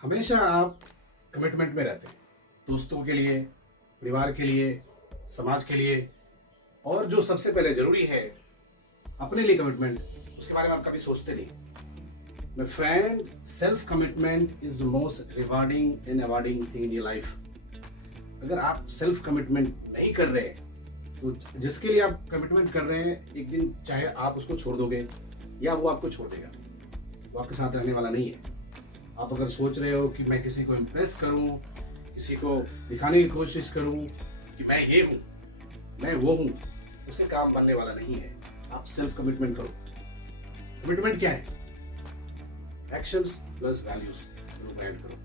हमेशा आप कमिटमेंट में रहते हैं, दोस्तों के लिए, परिवार के लिए, समाज के लिए, और जो सबसे पहले जरूरी है अपने लिए कमिटमेंट, उसके बारे में आप कभी सोचते नहीं। My friend, self commitment is the most rewarding and awarding thing in your life. अगर आप सेल्फ कमिटमेंट नहीं कर रहे तो जिसके लिए आप कमिटमेंट कर रहे हैं, एक दिन चाहे आप उसको छोड़ दोगे या वो आपको छोड़ देगा, वो आपके साथ रहने वाला नहीं है। आप अगर सोच रहे हो कि मैं किसी को इम्प्रेस करूं, किसी को दिखाने की कोशिश करूं कि मैं ये हूं, मैं वो हूं, उसे काम बनने वाला नहीं है। आप सेल्फ कमिटमेंट करो। कमिटमेंट क्या है? एक्शंस प्लस वैल्यूज दोनों को ऐड करो।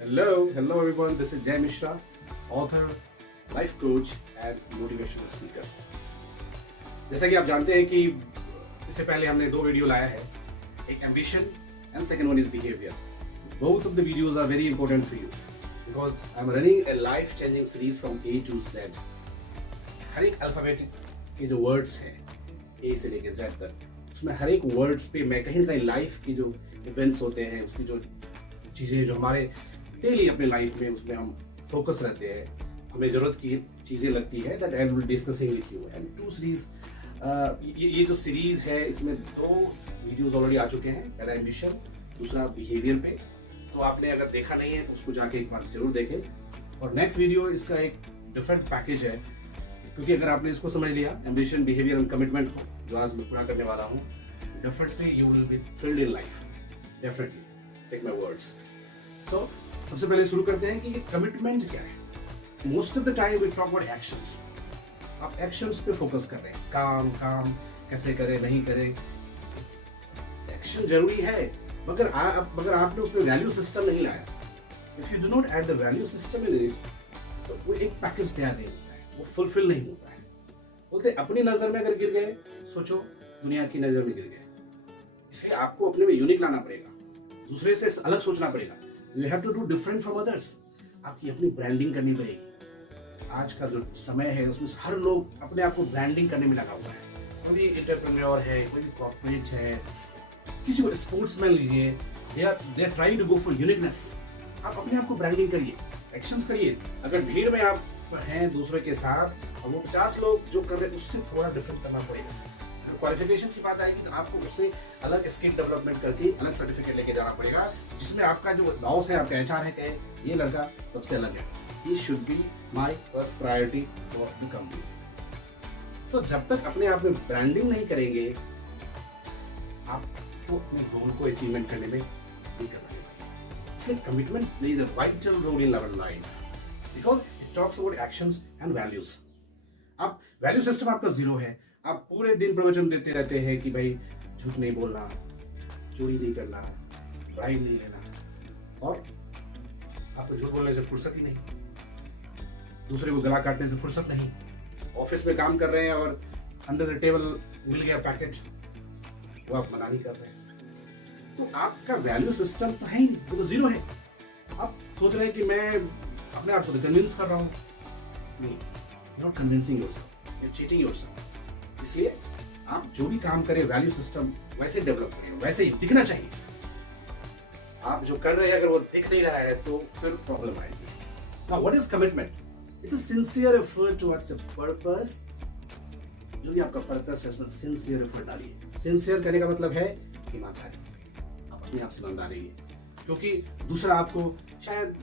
हेलो एवरीवन, दिस इज जय Mishra, author, life coach and motivational speaker. जैसा कि आप जानते हैं कि इससे पहले हमने 2 वीडियो लाया है, एक ambition and second one is behaviour. Both of the videos are very important for you because I am running a life changing series from A to Z. हर एक अल्फाबेटिक के जो वर्ड्स हैं, ए से लेकर जेड तक, उसमें हर एक वर्ड्स पे मैं कहीं ना कहीं लाइफ की जो इवेंट्स होते हैं, उसकी जो चीज़ें जो हमारे डेली अपने लाइफ में उसमें हम फोकस रहते हैं, हमें जरूरत की चीज़ें लगती है, that I will discussing with you. And 2 series, ये जो सीरीज है इसमें 2 वीडियोस ऑलरेडी आ चुके हैं। पहला एम्बिशन, दूसरा बिहेवियर पे। तो आपने अगर देखा नहीं है तो उसको जाके एक बार जरूर देखें। और नेक्स्ट वीडियो इसका एक डिफरेंट पैकेज है, क्योंकि अगर आपने इसको समझ लिया, एम्बिशन, बिहेवियर एंड कमिटमेंट को, जो आज मैं पूरा करने वाला हूँ, definitely you will be thrilled in life. Definitely take my words. So सबसे पहले शुरू करते हैं कि ये कमिटमेंट क्या है। Most of the time we talk about actions. आप एक्शंस पे फोकस कर रहे हैं, काम कैसे करें, नहीं करें। एक्शन जरूरी है, मगर आपने उसमें वैल्यू सिस्टम नहीं लाया, if you do not add the value system in it, तो वो एक पैकेज तैयार नहीं होता है, वो फुलफिल नहीं होता है। बोलते अपनी नजर में अगर गिर गए, सोचो दुनिया की नजर में गिर गए। इसलिए आपको अपने में यूनिक लाना पड़ेगा, दूसरे से अलग सोचना पड़ेगा। You have to do different from others. आपकी अपनी ब्रांडिंग करनी पड़ेगी। आज का जो समय है उसमें हर लोग अपने आप को ब्रांडिंग करने में लगा हुआ है। कोई एंटरप्रेन्योर है, कोई कॉर्पोरेट है, किसी को स्पोर्ट्समैन लीजिए, they are trying to go for uniqueness. आप अपने आप को ब्रांडिंग करिए, एक्शंस करिए। अगर भीड़ में आप हैं दूसरे के साथ और वो 50 लोग जो कर रहे हैं उससे थोड़ा डिफरेंट करना पड़ेगा। अगर क्वालिफिकेशन की बात आएगी तो आपको उससे अलग स्किल डेवलपमेंट करके अलग सर्टिफिकेट लेके जाना पड़ेगा, जिसमें आपका जो बॉस है, आपका एचआर है, कहे ये लड़का सबसे अलग है, he should be my first priority for the company. तो जब तक अपने आप में ब्रांडिंग नहीं करेंगे, आपको अपने गोल को अचीवमेंट करने में दिक्कत आएगी। इसलिए commitment plays a vital role in our life because it talks about actions and values. आप वैल्यू सिस्टम आपका जीरो है, आप पूरे दिन प्रवचन देते रहते हैं कि भाई झूठ नहीं बोलना, चोरी नहीं करना, ब्राइब नहीं लेना, और आपको झूठ बोलने से फुर्सत ही नहीं, दूसरे को गला काटने से फुर्सत नहीं। ऑफिस में काम कर रहे हैं और अंडर द टेबल मिल गया पैकेज, वो आप मना नहीं कर रहे हैं। तो आपका वैल्यू सिस्टम तो है ही नहीं, वो तो जीरो है। आप सोच रहे हैं कि मैं अपने आप को कन्विंस कर रहा हूं, नहीं, you not convincing yourself, you are cheating yourself. इसलिए आप जो भी काम करें, वैल्यू सिस्टम वैसे डेवलप करें, वैसे ही दिखना चाहिए। आप जो कर रहे हैं अगर वो दिख नहीं रहा है तो फिर प्रॉब्लम आएगी। Now what is commitment? It's a sincere effort towards a purpose. जो भी आपका पर्पस है उसमें सिंसियर एफर्ट डालिए। सिंसियर करने का मतलब है ईमानदारी, आप अपने आप से ईमानदार रहिए, क्योंकि दूसरा आपको शायद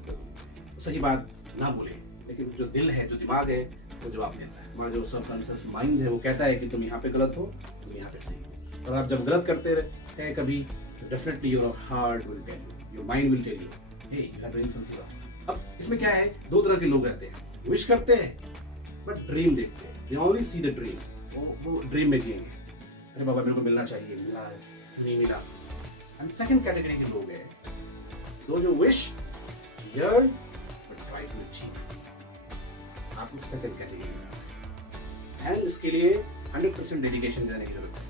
सही बात ना बोले, लेकिन जो दिल है, जो दिमाग है, वो जवाब देता है। हमारा जो सबकॉन्शियस माइंड है वो कहता है कि तुम यहाँ पे गलत हो, तुम यहाँ पे सही हो। और आप जब गलत करते हैं कभी, तो definitely your heart will tell you, your mind will tell you, hey you are doing something wrong. अब इसमें क्या है, 2 तरह के लोग रहते हैं। विश करते हैं बट ड्रीम देखते हैं, they only see the dream. वो ड्रीम में जिएंगे, अरे बाबा मेरे को मिलना चाहिए, मिला नहीं मिला। एंड सेकंड कैटेगरी के लोग हैं, दो जो wish, yearn but try to achieve। आपको सेकंड कैटेगरी में, एंड इसके लिए 100% डेडिकेशन देने की जरूरत है।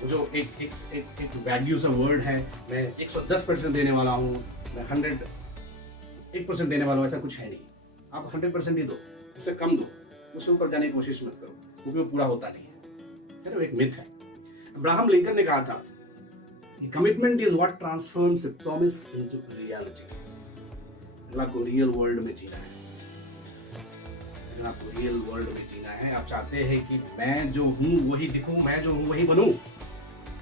वो जो एक वैल्यू सा वर्ड है, मैं 110% देने वाला हूँ, मैं 101% देने वाला हूँ, ऐसा कुछ है नहीं। आप 100% ही दो, उससे कम दो, उससे ऊपर जाने की कोशिश मत करो, क्योंकि वो पूरा होता नहीं है। एक मिथ है। अब्राहम लिंकन ने कहा था, commitment is what transforms a promise into reality. अगर आपको रियल वर्ल्ड में जीना है, अगर आपको रियल वर्ल्ड में जीना है, आप चाहते हैं कि मैं जो हूँ वही दिखूं, मैं जो हूँ वही बनूं,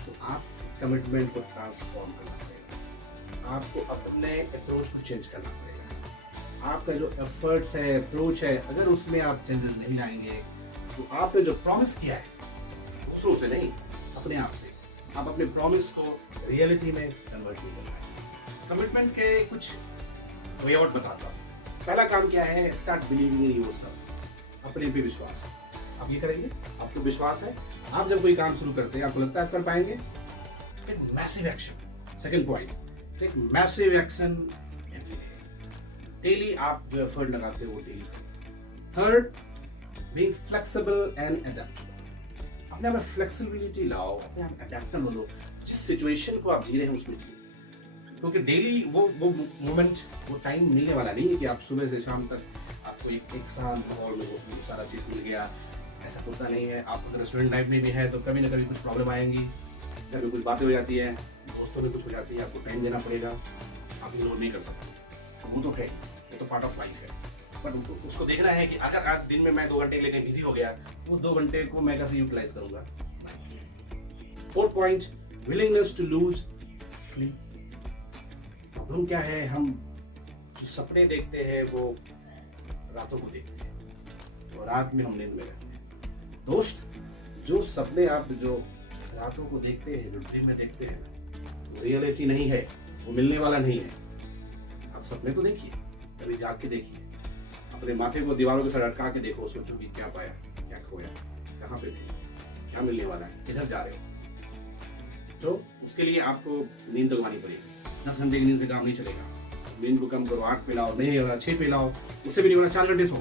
तो आप कमिटमेंट को ट्रांसफॉर्म करना पड़ेगा। आपको अपने अप्रोच को चेंज करना पड़ेगा। आपका जो एफर्ट्स है, अप्रोच है, अगर उसमें आप चेंजेस नहीं लाएंगे तो आपने जो प्रॉमिस किया है दूसरों से नहीं, अपने आप से, आप अपने प्रॉमिस को रियलिटी में कन्वर्ट नहीं कर पाएंगे। कमिटमेंट के कुछ वे आउट बताता हूँ। पहला काम क्या है? Start believing in yourself. अपने पे विश्वास। आप ये करेंगे, आपको विश्वास है, आप जब कोई काम शुरू करते हैं आपको लगता है आप कर पाएंगे, take massive action. Second point, take massive action every day. Daily आप जो एफर्ट लगाते हो वो डेली करें। Third, being flexible and adaptable. अपने आप में फ्लेक्सिबिलिटी लाओ, अपने आप अडेप्टेबल बनो। जिस सिचुएशन को आप जी रहे हैं उसमें जिए, क्योंकि डेली वो मोमेंट, वो टाइम मिलने वाला नहीं है कि आप सुबह से शाम तक आपको एक साथ माहौल में वो सारा चीज़ मिल गया। ऐसा होता नहीं है। आप अगर स्टूडेंट लाइफ में भी है तो कभी ना कभी कुछ प्रॉब्लम आएंगी, कभी कुछ बातें हो जाती है, दोस्तों में कुछ हो जाती है, आपको टाइम देना पड़ेगा। आप इग्नोर नहीं कर सकते, वो तो है, वो तो पार्ट ऑफ लाइफ है। बट उसको देखना है कि अगर आज दिन में मैं 2 घंटे के लिए कहीं बिजी हो गया, उस 2 घंटे को मैं कैसे यूटिलाइज करूंगा। Fourth point, willingness to lose sleep. Problem क्या है? हम जो सपने देखते हैं वो रातों को देखते हैं, तो रात में हम नींद में रहते हैं। दोस्त, जो सपने आप जो रातों को देखते हैं, जो ड्रीम में देखते हैं, वो रियलिटी नहीं है, वो मिलने वाला नहीं है। आप सपने तो देखिए, कभी जाग के देखिए, अपने माथे को दीवारों के साथ अटका के देखो, सोचो कि क्या पाया, क्या खोया, कहाँ पे थे, क्या मिलने वाला है, किधर जा रहे हो। तो उसके लिए आपको नींद दगवानी पड़ेगी। 10 घंटे की नींद से काम नहीं चलेगा। नींद को कम करो, 8 पे लाओ, नहीं होगा 6 पे लाओ, उससे भी नहीं होगा 4 घंटे सो।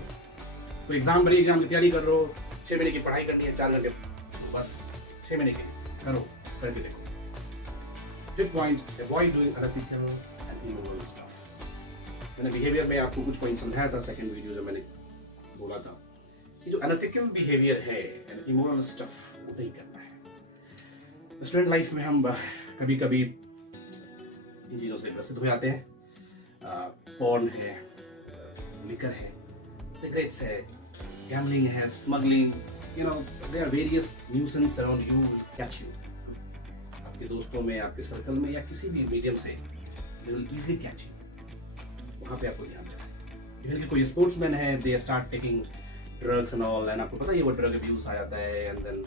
कोई एग्जाम, बड़ी एग्जाम की तैयारी कर रहे हो, 6 महीने की पढ़ाई करनी है, 4 घंटे सो, बस 6 महीने के करो, करके देखो। Fifth point, avoid doing unethical and immoral stuff. मैंने बिहेवियर में आपको कुछ पॉइंट समझाया था सेकंड वीडियो जब मैंने बोला था कि जो अनएथिकल बिहेवियर है एंड इमोरल स्टफ, वो नहीं करना है। स्टूडेंट लाइफ में हम कभी कभी इन चीज़ों से ग्रसित हो जाते हैं। पॉर्न है, लिकर है, सिगरेट्स है, गैम्बलिंग है, smuggling, you know, there are various nuisance around you will catch you. आपके दोस्तों में, आपके सर्कल में या किसी भी मीडियम से they will easily catch you. वहाँ पे आपको ध्यान देना है। इवन कि कोई स्पोर्ट्समैन है, they start taking drugs and all, and आपको पता ही है वो ड्रग अब्यूज आ जाता है, एंड देन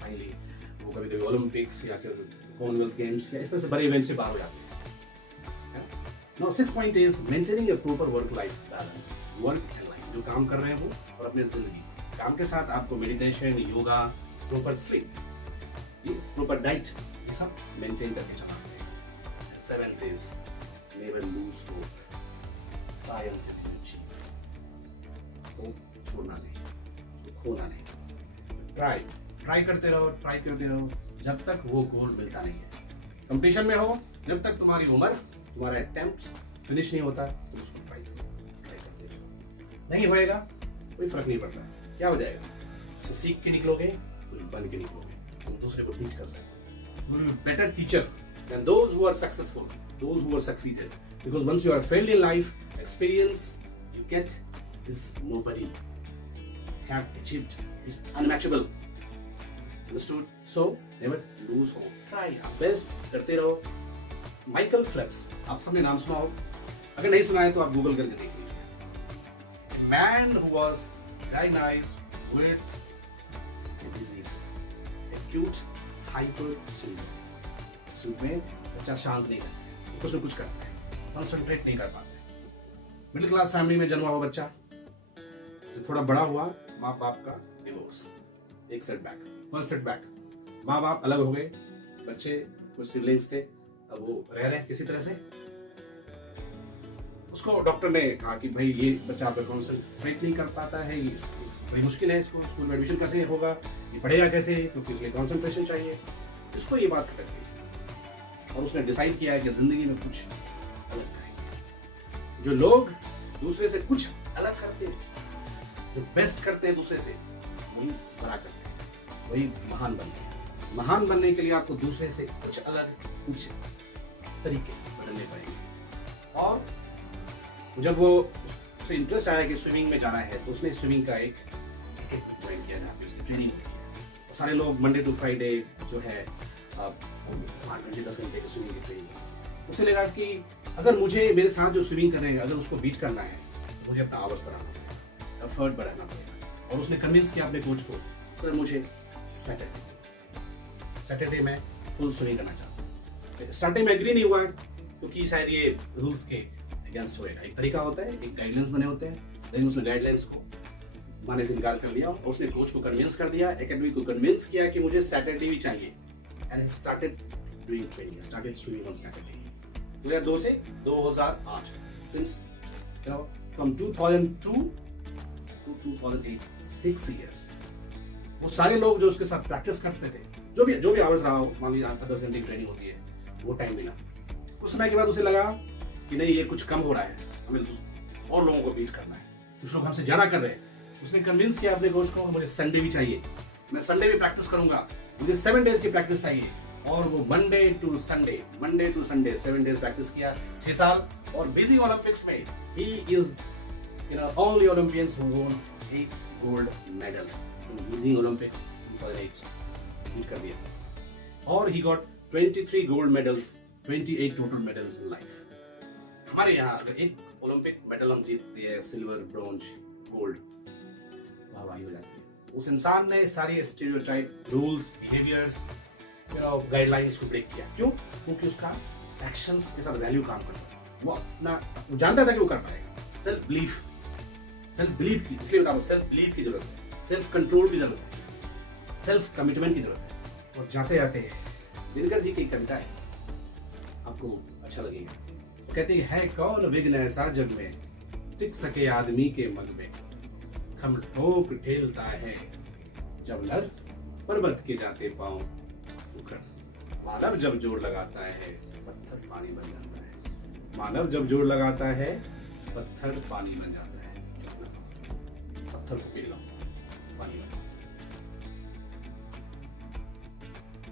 फाइनली वो कभी कभी ओलंपिक्स या फिर कॉमनवेल्थ गेम्स या इस तरह से बड़े इवेंट से बाहर हो जाते हैं। Now, 6th point is maintaining a proper work-life balance. Work and life, जो काम कर रहे हैं वो और अपनी जिंदगी, काम के साथ आपको meditation, yoga, proper sleep, proper diet, ये सब मेंटेन करके चलाना है। 7th is never lose hope. Try until you achieve. Hope छोड़ना नहीं, उसको खोना नहीं। ट्राई करते रहो जब तक वो गोल मिलता नहीं है। कंपटीशन में हो, जब तक तुम्हारी उम्र, तुम्हारा अटेम्प्ट फिनिश नहीं होता, तो उसको ट्राई करते रहो। नहीं होएगा, कोई फर्क नहीं पड़ता, क्या हो जाएगा, उससे सीख के निकलोगे, कुछ बन के निकलोगे, तुम दूसरे को टीच कर सकते हो। You will be better teacher than those who are successful, those who are succeeded, because once you are failed in life, experience you get is nobody have achieved is unmatchable. Understood? So never lose hope, try your best, करते रहो। Michael Phelps, आप सबने नाम सुना हो, अगर नहीं सुना है तो आप गूगल करके देख लीजिए। A man who was diagnosed with a disease, acute hyper syndrome। इसमें बच्चा शांत नहीं रहता, कुछ न कुछ करता है, कंसंट्रेट नहीं कर पाता। मिडिल क्लास फैमिली में जन्मा हुआ बच्चा, जो थोड़ा बड़ा हुआ, माँ बाप का डिवोर्स, एक सेटबैक, फर्स्ट सेटबैक, माँ बाप अलग हो गए, बच्चे कुछ सिबलिंग्स थे, अब वो रह रहे हैं किसी तरह से। उसको डॉक्टर ने कहा कि भाई ये बच्चा आपका कॉन्सेंट्रेट नहीं कर पाता है, ये बड़ी मुश्किल है, इसको स्कूल में एडमिशन कैसे होगा, ये पढ़ेगा कैसे, क्योंकि उसके कॉन्सेंट्रेशन चाहिए। इसको ये बात खटक गई और उसने डिसाइड किया है कि जिंदगी में कुछ अलग करेंगे। जो लोग दूसरे से कुछ अलग करते हैं, जो बेस्ट करते हैं दूसरे से, वही बड़ा करते हैं, वही महान बनते हैं, महान बनने के लिए आपको दूसरे से कुछ अलग, कुछ तरीके बदलने पड़ेंगे। और जब वो उसे इंटरेस्ट आया कि स्विमिंग में जाना है, तो उसने स्विमिंग का एक ज्वाइन किया जहाँ पे उसकी ट्रेनिंग होती है। और सारे लोग मंडे टू फ्राइडे जो है 8 घंटे 10 घंटे की स्विमिंग की ट्रेनिंग। उसे लगा कि अगर मुझे मेरे साथ जो स्विमिंग कर रहे हैं अगर उसको बीट करना है तो मुझे अपना आवर्स बढ़ाना पड़ेगा, एफर्ट बढ़ाना पड़ेगा। और उसने कन्विंस किया अपने कोच को, सर मुझे सैटरडे में फुल स्विमिंग करना चाहता हूँ। स्टार्टिंग में एग्री नहीं हुआ क्योंकि शायद ये रूल्स के अगेंस्ट होएगा। एक तरीका होता है, एक गाइडलाइंस बने होते हैं, लेकिन उसने गाइडलाइंस को मानने से इनकार कर लिया और उसने कोच को कन्विंस कर दिया, एकेडमी को कन्विंस किया कि मुझे सैटरडे भी चाहिए। And he started doing training, started swimming on Saturday. 2002 से 2008, सिंस फ्रॉम 2002 टू 2008, 6 years। वो सारे लोग जो उसके साथ प्रैक्टिस करते थे, जो भी आवर्स रहा हो, मान लीजिए आपका 10 घंटे की ट्रेनिंग होती है, वो टाइम मिला। कुछ समय के बाद उसे लगा कि नहीं, ये कुछ कम हो रहा है, हमें और लोगों को बीट करना है, कुछ लोग हमसे ज्यादा कर रहे हैं। उसने कन्विंस किया अपने कोच को, मुझे संडे भी चाहिए, मैं संडे भी प्रैक्टिस करूंगा, मुझे 7 days की प्रैक्टिस चाहिए। और वो Monday to Sunday 7 days practice किया, 6 साल। और बीजिंग ओलंपिक्स में he is only Olympians who won 8 gold medals in Beijing Olympics 2008 beat कर दिया। और he got 23 gold medals, 28 total medals in life। हमारे यहाँ अगर एक ओलंपिक मेडल हम जीतते हैं, सिल्वर, ब्रॉन्ज, गोल्ड, वाहवाही हो जाती है। उस इंसान ने सारी स्टीरियोटाइप, रूल्स, बिहेवियर्स, गाइडलाइंस को ब्रेक किया। क्यों? क्योंकि उसका एक्शंस के साथ वैल्यू काम करता है। वो जानता था कि वो कर पाएगा। सेल्फ बिलीफ की, इसलिए बता रहा हूं, सेल्फ बिलीफ की जरूरत है, सेल्फ कंट्रोल की जरूरत है, सेल्फ कमिटमेंट की जरूरत है। और जाते जाते दिनकर जी की कविता है, आपको अच्छा लगेगा। वो कहते है कौन विघ्न ऐसा जग में, टिक सके आदमी के मन में, खम ठोक ठेलता है जब नर, पर्वत के जाते पांव उखड़। मानव जब जोर लगाता है पत्थर पानी बन जाता है, मानव जब जोर लगाता है पत्थर पानी बन जाता है। पत्थर को पिघलाओ, पानी बनाओ।